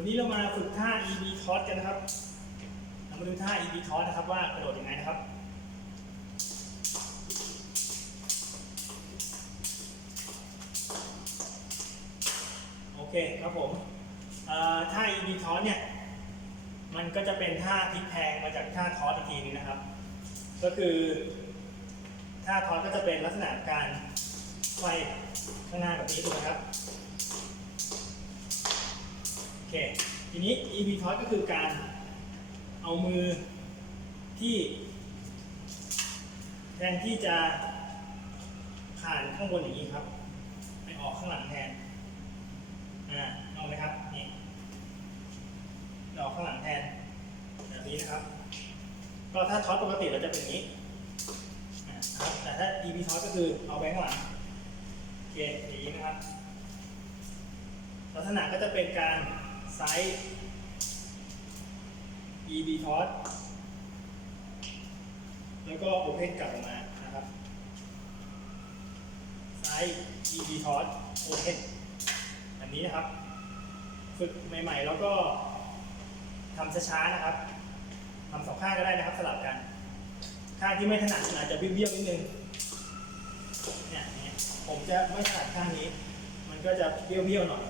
วันนี้เรามาฝึกท่า EB toss กันนะครับ เรามาดูท่า EB toss นะครับว่ากระโดดยังไงนะครับ โอเคครับผมท่า EB toss เนี่ย มันก็จะเป็นท่าพลิกแพลงมาจากท่าทอสอีกทีนึงนะครับ ก็คือท่าทอสก็จะเป็นลักษณะการไขว้ข้างหน้าแบบนี้ถูกไหมครับ เค ทีนี้ EB toss ก็คือการเอามือที่ แทนที่จะผ่านข้างบนอย่างนี้ครับ ไปออกข้างหลังแทน อ่าเอาไหมครับ นี่ออกข้างหลังแทน แบบนี้นะครับ ก็ถ้าท็อตปกติเราจะเป็นอย่างนี้นะครับแต่ถ้า EB ท็อตก็คือเอาไว้ข้างหลังโอเคอย่างนี้นะครับ ลักษณะก็จะเป็นการ ไซส์ EB ท็อตแล้วก็โอเพนกลับออกมานะครับ ไซส์ EB ท็อตโอเพนแบบนี้นะครับ ฝึกใหม่ๆ แล้วก็ทำช้าๆนะครับทำสองข้างก็ได้นะครับสลับกัน ข้างที่ไม่ถนัดอาจจะเบี้ยวๆนิดนึงเนี่ยอย่างเงี้ยผมจะไม่ถนัดข้างนี้ มันก็จะเบี้ยวๆหน่อย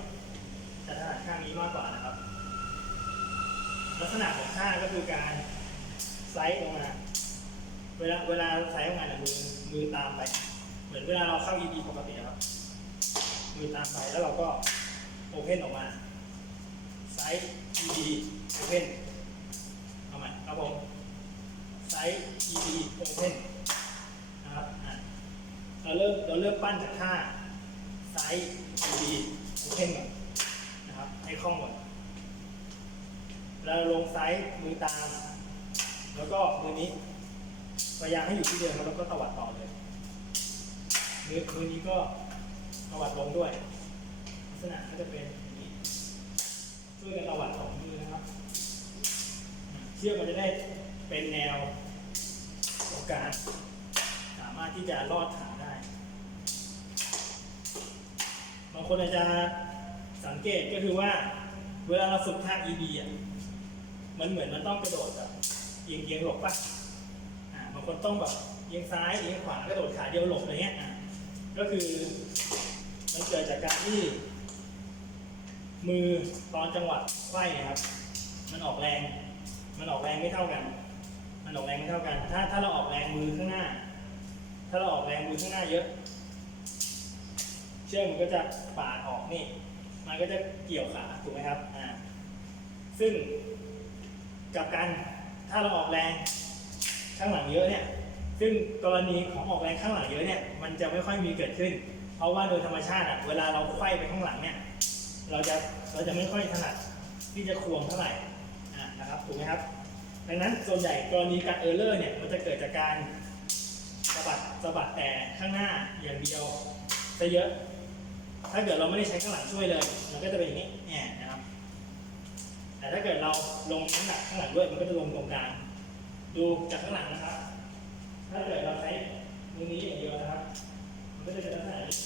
จะถนัดข้างนี้มากกว่านะครับ ลักษณะของท่าก็คือการไซส์ลงมาเวลาเวลาไซส์ลงมาเนี่ยมือมือตามไป เหมือนเวลาเราเข้า ED ปกติครับ มือตามไปแล้วเราก็โอเพนออกมาไซส์ ED โอเพนเอาใหม่ครับผมไซส์ ED โอเพนนะครับอะเราเริ่มเราเริ่มปั้นจากท่าไซส์ ED โอเพนก่อนนะครับ ให้คล่องก่อนเราลงไซส์มือตาม แล้วก็มือนี้พยายามให้อยู่ที่เดิมแล้วก็ตวัดต่อเลยมือมือนี้ก็ตวัดลงด้วย ลักษณะก็จะเป็นอย่างนี้ช่วยกันตวัดสองมือนะครับ เชือกมันจะได้เป็นแนวตรงกลางสามารถที่จะลอดขาได้บางคนอาจจะ สังเกตก็คือว่า เวลาเราฝึกท่า EB อะมันเหมือนมันต้องกระโดดแบบเอียงเอียงๆหลบป่ะอ่าบางคนต้องแบบเอียงซ้ายเอียงขวากระโดดขาเดียวหลบอะไรเงี้ยอะก็คือมันเกิดจากการที่ มือตอนจังหวะไขว้เนี่ยครับ มันออกแรง มันออกแรงไม่เท่ากัน มันออกแรงไม่เท่ากัน ถ้าถ้าเราออกแรงมือข้างหน้า ถ้าเราออกแรงมือข้างหน้าเยอะ เชือกมันก็จะปาดออกนี่ มันก็จะเกี่ยวขาถูกไหมครับอ่าซึ่งกับกันถ้าเราออกแรงข้างหลังเยอะเนี่ย ซึ่งกรณีของออกแรงข้างหลังเยอะเนี่ย มันจะไม่ค่อยมีเกิดขึ้น เพราะว่าโดยธรรมชาติอะเวลาเราไขว้ไปข้างหลังเนี่ย เราจะเราจะไม่ค่อยถนัดที่จะควงเท่าไหร่อะนะครับ ถูกไหมครับ ดังนั้นส่วนใหญ่กรณีการเออร์เลอร์เนี่ย มันจะเกิดจากการสะบัดสะบัดแต่ข้างหน้าอย่างเดียวซะเยอะ ถ้าเกิดเราไม่ได้ใช้ข้างหลังช่วยเลย มันก็จะเป็นอย่างนี้แอบนะครับ แต่ถ้าเกิดเราลงน้ำหนักข้างหลังด้วย มันก็จะลงตรงกลาง ดูจากข้างหลังนะครับ ถ้าเกิดเราใช้มือนี้อย่างเดียวนะครับ มันก็จะเป็นลักษณะนี้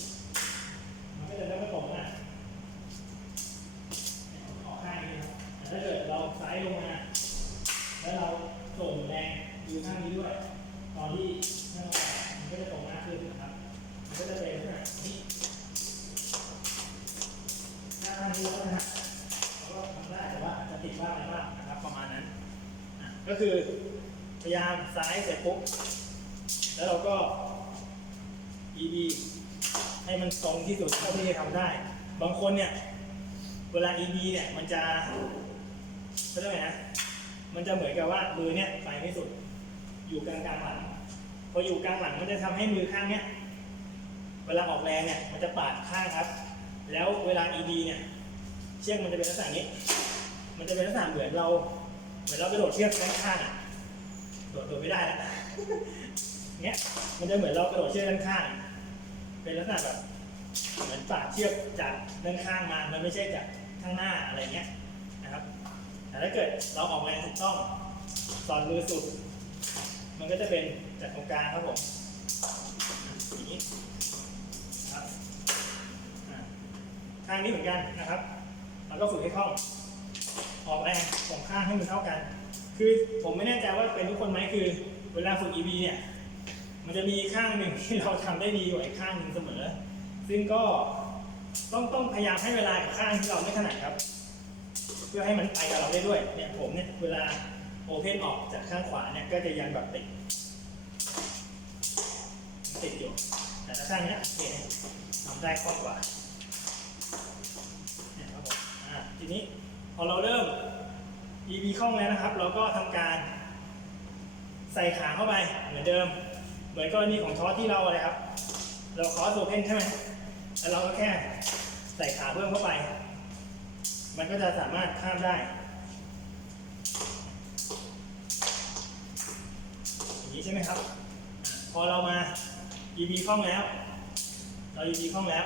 ก็คือพยายามซ้ายเสร็จปุ๊บแล้วเราก็ EB ให้มันตรงที่สุดเท่าที่จะทำได้ บางคนเนี่ย เวลา EB เนี่ยมันจะเขาเรียกไงนะมันจะเหมือนกับว่ามือเนี่ยไปไม่สุด อยู่กลางกลางหลังพออยู่กลางหลังมันจะทำให้มือข้างเนี้ยเวลาออกแรงเนี่ยมันจะปาดข้างครับ แล้วเวลา EB เนี่ยเชือกมันจะเป็นลักษณะนี้ มันจะเป็นลักษณะเหมือนเรา เหมือนเรากระโดดเชือกด้านข้างอะโดดโดดไม่ได้แล้วเนี้ยมันจะเหมือนเรากระโดดเชือกด้านข้าง เป็นลักษณะแบบเหมือนปาดเชือกจากด้านข้างมามันไม่ใช่จากข้างหน้าอะไรเงี้ยนะครับ แต่ถ้าเกิดเราออกแรงถูกต้องสอนมือสุด มันก็จะเป็นจากตรงกลางครับผมอย่างนี้นะครับอ่าข้างนี้เหมือนกันนะครับมันก็ฝึกให้คล่อง ออกแรงสองข้างให้มันเท่ากัน คือผมไม่แน่ใจว่าเป็นทุกคนไหมคือ เวลาฝึก EB เนี่ย มันจะมีข้างหนึ่งที่เราทำได้ดีกว่าอีกข้างหนึ่งเสมอ ซึ่งก็ต้องต้องพยายามให้เวลากับข้างที่เราไม่ถนัดครับ เพื่อให้มันไปกับเราได้ด้วย เนี่ยผมเนี่ยเวลาโอเพนออกจากข้างขวาเนี่ยก็จะยังแบบติดติดอยู่ แต่ถ้าข้างเนี้ยโอเคทำได้คล่องกว่าเนี่ยครับผมอ่าทีนี้ พอเราเริ่ม EB คล่องแล้วนะครับ เราก็ทำการใส่ขาเข้าไปเหมือนเดิม เหมือนกรณีของทอสที่เราอะไรครับ เราคอสโอเพนใช่ไหมแล้วเราก็แค่ใส่ขาเพิ่มเข้าไป มันก็จะสามารถข้ามได้อย่างนี้ใช่ไหมครับ พอเรามา EB คล่องแล้ว เรา EB คล่องแล้ว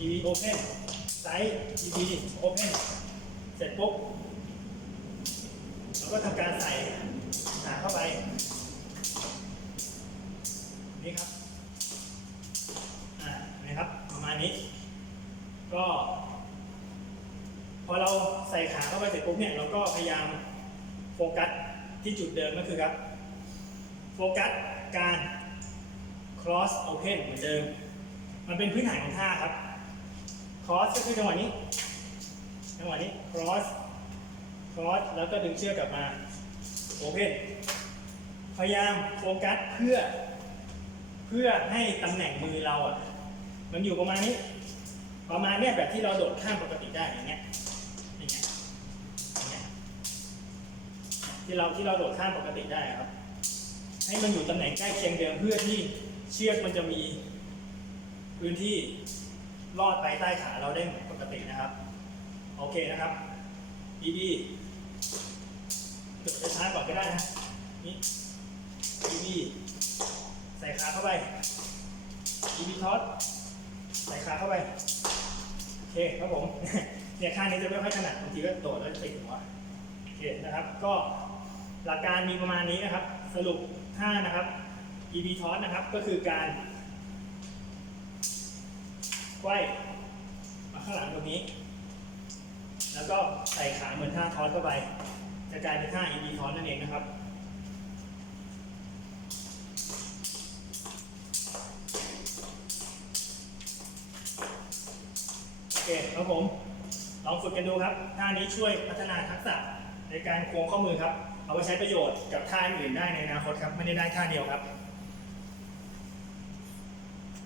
EB open ไซส์ EB open เสร็จปุ๊บเราก็ทำการใส่ขาเข้าไป นี่ครับ อ่านะครับ ประมาณนี้ ก็ พอเราใส่ขาเข้าไปเสร็จปุ๊บเนี่ยเราก็พยายามโฟกัสที่จุดเดิมก็คือครับ โฟกัสการ cross open เหมือนเดิม มันเป็นพื้นฐานของท่าครับ cross ก็คือจังหวะนี้ จังหวะนี้ cross cross แล้วก็ดึงเชือกกลับมา open พยายามโฟกัสเพื่อ เพื่อให้ตำแหน่งมือเราอะ มันอยู่ประมาณนี้ ประมาณเนี้ยแบบที่เราโดดข้ามปกติได้อย่างเงี้ยอย่างเงี้ยอย่างเงี้ยที่เราที่เราโดดข้ามปกติได้ครับ ให้มันอยู่ตำแหน่งใกล้เคียงเดิมเพื่อที่เชือกมันจะมีพื้นที่ ลอดไปใต้ขาเราได้เหมือนปกตินะครับ โอเคนะครับดีๆจดช้าก่อนก็ได้นะนี่ดีๆใส่ขาเข้าไปดีๆทอดใส่ขาเข้าไปโอเคครับผมเนี่ยข้างนี้จะไม่ค่อยถนัดบางทีก็โดดแล้วติดหัวโอเคนะครับ ก็หลักการมีประมาณนี้นะครับ สรุปท่านะครับ EB toss นะครับก็คือการ ไขว้มาข้างหลังตรงนี้ แล้วก็ใส่ขาเหมือนท่าทอสเข้าไป จะกลายเป็นท่า EB toss นั่นเองนะครับโอเคครับผมลองฝึกกันดูครับท่านี้ช่วยพัฒนาทักษะในการโค้งข้อมือครับ เอาไปใช้ประโยชน์กับท่าอื่นได้ในอนาคตครับ ไม่ได้ได้ท่าเดียวครับ